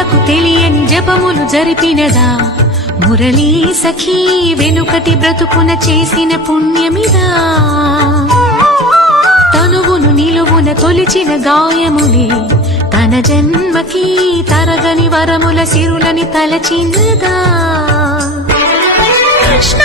జనులకు తెలియని జపములు జరిపినదా మురళీ సఖీ వెనుకటి బ్రతుకున చేసిన పుణ్యమిదా తనువును నిలువున తొలిచిన గాయములే తన జన్మకి తరగని వరముల సిరులని తలచినదా కృష్ణ